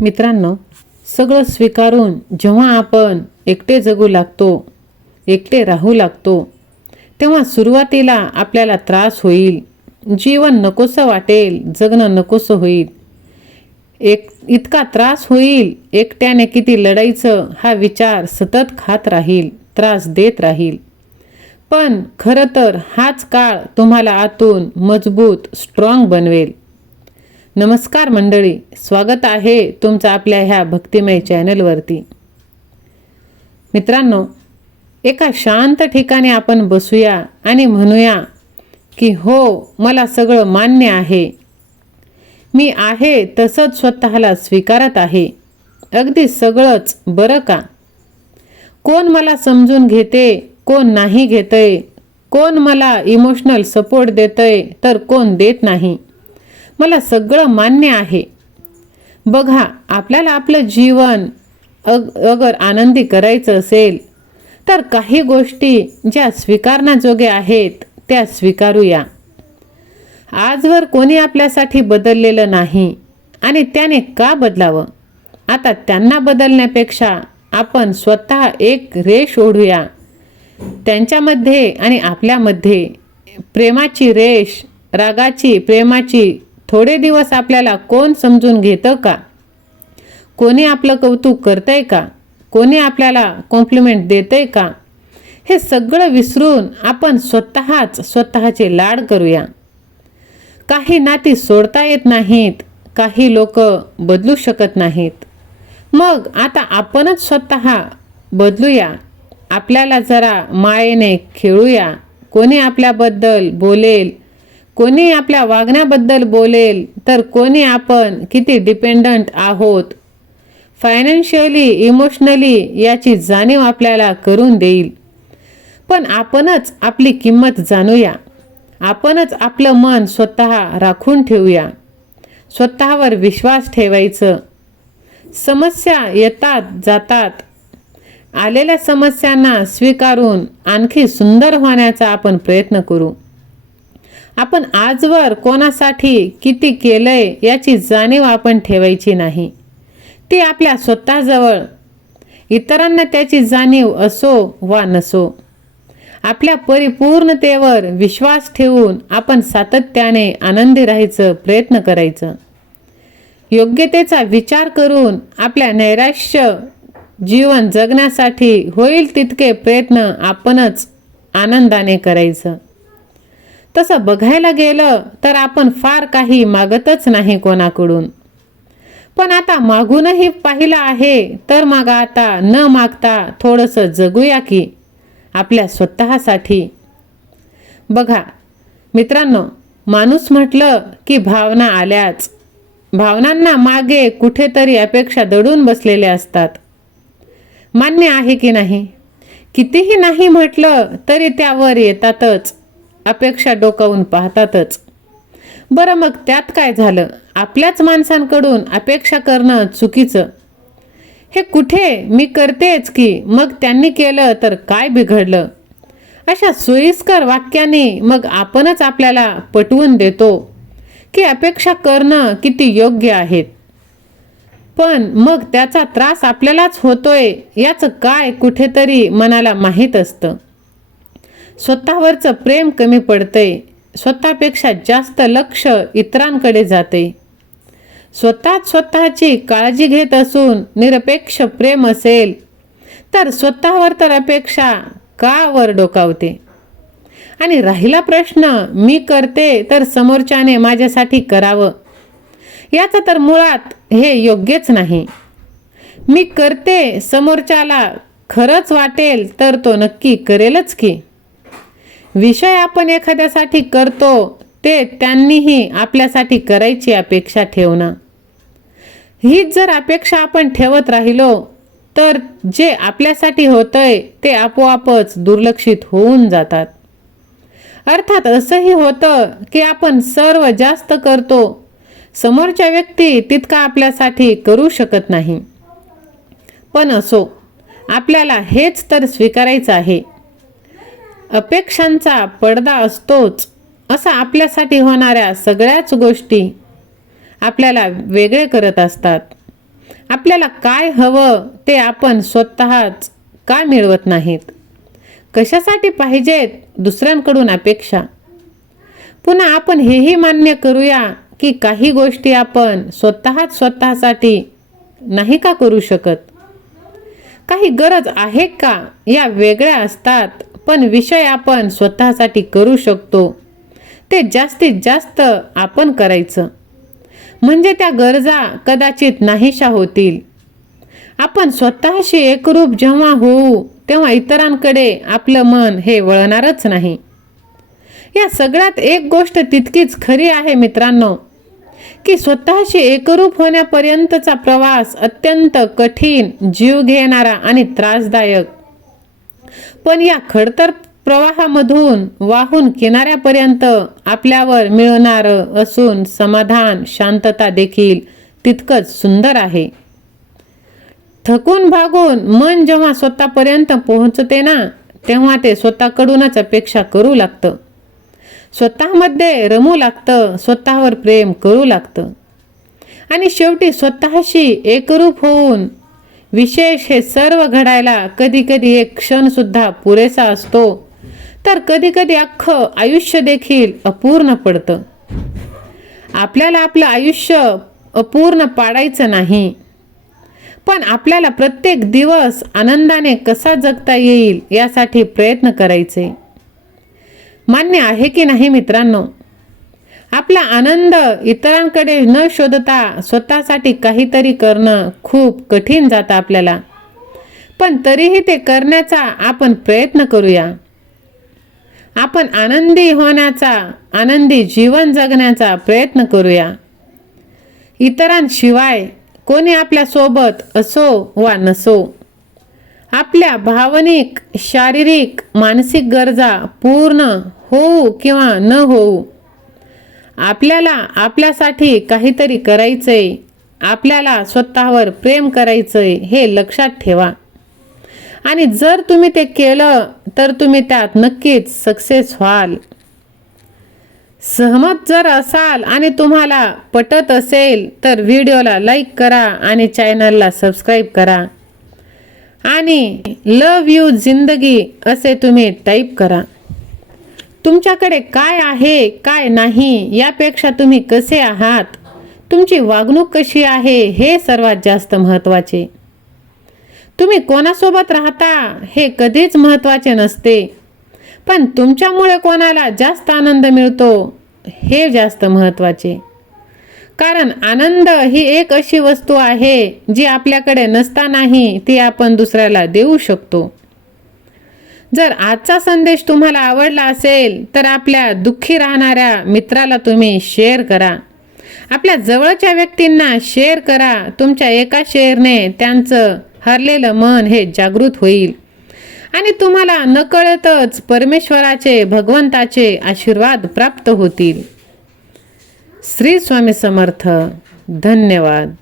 मित्रांनो सगळं स्वीकारून जेव्हा आपण एकटे जगू लागतो एकटे राहू लागतो तेव्हा सुरुवातीला आपल्याला त्रास होईल जीवन नकोसं वाटेल जगणं नकोसं होईल. एक इतका त्रास होईल एकट्याने किती लढायचं हा विचार सतत खात राहील त्रास देत राहील. पण खरं तर हाच काळ तुम्हाला आतून मजबूत स्ट्रॉंग बनवेल. नमस्कार मंडळी स्वागत आहे तुमचं आपल्या ह्या भक्तिमय चॅनलवरती. मित्रांनो एका शांत ठिकाणी आपण बसूया आणि म्हणूया की हो मला सगळं मान्य आहे. मी आहे तसंच स्वतःला स्वीकारत आहे. अगदी सगळंच बरं का? कोण मला समजून घेते कोण नाही घेतंय कोण मला इमोशनल सपोर्ट देतंय तर कोण देत नाही. मला सगळं मान्य आहे. बघा आपल्याला आपलं जीवन अग अगर आनंदी करायचं असेल तर काही गोष्टी ज्या स्वीकारण्याजोगे आहेत त्या स्वीकारूया. आजवर कोणी आपल्यासाठी बदललेलं नाही आणि त्याने का बदलावं? आता त्यांना बदलण्यापेक्षा आपण स्वतः एक रेष ओढूया. त्यांच्यामध्ये आणि आपल्यामध्ये प्रेमाची रेष रागाची प्रेमाची थोडे दिवस आपल्याला कोण समजून घेतं का? कोणी आपलं कौतुक करतंय का? कोणी आपल्याला कॉम्प्लिमेंट देतंय का? हे सगळं विसरून आपण स्वतःच स्वतःचे लाड करूया. काही नाती सोडता येत नाहीत काही लोक बदलू शकत नाहीत. मग आता आपणच स्वतः बदलूया. आपल्याला जरा मायेने खेळूया. कोणी आपल्याबद्दल बोलेल कोणी आपल्या वागण्याबद्दल बोलेल तर कोणी आपण किती डिपेंडंट आहोत? फायनान्शियली इमोशनली याची जाणीव आपल्याला करून देईल. पण आपणच आपली किंमत जाणूया. आपणच आपलं मन स्वतः राखून ठेवूया. स्वतःवर विश्वास ठेवायचं. समस्या येतात जातात. आलेल्या समस्यांना स्वीकारून आणखी सुंदर होण्याचा आपण प्रयत्न करू. आपण आजवर कोणासाठी किती केलंय याची जाणीव आपण ठेवायची नाही. ती आपल्या स्वतःजवळ इतरांना त्याची जाणीव असो वा नसो आपल्या परिपूर्णतेवर विश्वास ठेवून आपण सातत्याने आनंदी राहायचं प्रयत्न करायचं. योग्यतेचा विचार करून आपल्या नैराश्य जीवन जगण्यासाठी होईल तितके प्रयत्न आपणच आनंदाने करायचं. तसं बघायला गेलं तर आपण फार काही मागतच नाही कोणाकडून. पण आता मागूनही पाहिलं आहे तर मग आता न मागता थोडंसं जगूया की आपल्या स्वतःसाठी. बघा मित्रांनो माणूस म्हटलं की भावना आल्याच. भावनांना मागे कुठेतरी अपेक्षा दडून बसलेल्या असतात. मान्य आहे की नाही? कितीही नाही म्हटलं तरी त्यावर येतातच. अपेक्षा डोकावून पाहतातच. बरं मग त्यात काय झालं? आपल्याच माणसांकडून अपेक्षा करणं चुकीचं. हे कुठे? मी करतेच की मग त्यांनी केलं तर काय बिघडलं? अशा सोयीस्कर वाक्याने मग आपणच आपल्याला पटवून देतो की अपेक्षा करणं किती योग्य आहेत. पण मग त्याचा त्रास आपल्यालाच होतोय याचं काय कुठेतरी मनाला माहीत असतं. स्वतःवरचं प्रेम कमी पडतंय. स्वतःपेक्षा जास्त लक्ष इतरांकडे जाते स्वतःच स्वतःची काळजी घेत असून निरपेक्ष प्रेम असेल तर स्वतःवर तर अपेक्षा का वर डोकावते? आणि राहिला प्रश्न मी करते तर समोरच्याने माझ्यासाठी करावं? याचं तर मुळात हे योग्यच नाही. मी करते समोरच्याला खरंच वाटेल तर तो नक्की करेलच की. विषय आपण एखाद्यासाठी करतो ते त्यांनीही आपल्यासाठी करायची अपेक्षा ठेवणं. हीच जर अपेक्षा आपण ठेवत राहिलो तर जे आपल्यासाठी होतंय ते आपोआपच दुर्लक्षित होऊन जातात. अर्थात असंही होतं की आपण सर्व जास्त करतो समोरच्या व्यक्ती तितका आपल्यासाठी करू शकत नाही. पण असो आपल्याला हेच तर स्वीकारायचं आहे. अपेक्षांचा पडदा असतोच असं आपल्यासाठी होणाऱ्या सगळ्याच गोष्टी आपल्याला वेगळे करत असतात. आपल्याला काय हवं ते आपण स्वतःच का मिळवत नाहीत? कशासाठी पाहिजेत दुसऱ्यांकडून अपेक्षा? पुन्हा आपण हेही मान्य करूया की काही गोष्टी आपण स्वतःच स्वतःसाठी नाही का करू शकत? काही गरज आहे का या वेगळ्या असतात? पण विषय आपण स्वतःसाठी करू शकतो. ते जास्तीत जास्त आपण करायचं. म्हणजे त्या गरजा कदाचित नाहीशा होतील. आपण स्वतःशी एकरूप जेव्हा होऊ तेव्हा इतरांकडे आपलं मन हे वळणारच नाही. या सगळ्यात एक गोष्ट तितकीच खरी आहे मित्रांनो की स्वतःशी एकरूप होण्यापर्यंतचा प्रवास अत्यंत कठीण जीव घेणारा आणि त्रासदायक. पण या खडतर प्रवाहामधून वाहून किनाऱ्यापर्यंत आपल्यावर मिळणारं असून समाधान शांतता देखील तितकंच सुंदर आहे. थकून भागून मन जेव्हा स्वतःपर्यंत पोहोचते ना तेव्हा ते स्वतःकडूनच अपेक्षा करू लागतं. स्वतःमध्ये रमू लागतं स्वतःवर प्रेम करू लागतं. आणि शेवटी स्वतःशी एकरूप होऊन विशेष हे सर्व घडायला कधी कधी एक क्षणसुद्धा पुरेसा असतो. तर कधी कधी अख्खं आयुष्य देखील अपूर्ण पडतं. आपल्याला आपलं आयुष्य अपूर्ण पाडायचं नाही. पण आपल्याला प्रत्येक दिवस आनंदाने कसा जगता येईल यासाठी प्रयत्न करायचे. मान्य आहे की नाही मित्रांनो? आपला आनंद इतरांकडे न शोधता स्वतःसाठी काहीतरी करणं खूप कठीण जातं आपल्याला. पण तरीही ते करण्याचा आपण प्रयत्न करूया. आपण आनंदी होण्याचा आनंदी जीवन जगण्याचा प्रयत्न करूया. इतरांशिवाय कोणी आपल्यासोबत असो वा नसो आपल्या भावनिक शारीरिक मानसिक गरजा पूर्ण होऊ किंवा न होऊ आपल्याला आपल्यासाठी काहीतरी करायचंय. आपल्याला स्वतःवर प्रेम करायचंय हे लक्षात ठेवा. आणि जर तुम्ही ते केलं तर तुम्ही त्यात नक्कीच सक्सेस व्हाल. सहमत जर असाल आणि तुम्हाला पटत असेल तर व्हिडिओला लाईक करा आणि चॅनलला सबस्क्राईब करा. आणि लव यू जिंदगी असे तुम्ही टाईप करा. तुमच्याकडे काय आहे काय नाही यापेक्षा तुम्ही कसे आहात? तुमची वागणूक कशी आहे हे सर्वात जास्त महत्त्वाचे. तुम्ही कोणासोबत राहता हे कधीच महत्त्वाचे नसते. पण तुमच्यामुळे कोणाला जास्त आनंद मिळतो हे जास्त महत्त्वाचे. कारण आनंद ही एक अशी वस्तू आहे जी आपल्याकडे नसतानाही ती आपण दुसऱ्याला देऊ शकतो. जर आजचा संदेश तुम्हाला आवडला असेल तर आपल्या दुःखी राहणाऱ्या मित्राला तुम्ही शेअर करा. आपल्या जवळच्या व्यक्तींना शेअर करा. तुमच्या एका शेअरने त्यांचं हरलेलं मन हे जागृत होईल. आणि तुम्हाला नकळतच परमेश्वराचे भगवंताचे आशीर्वाद प्राप्त होतील. श्री स्वामी समर्थ. धन्यवाद.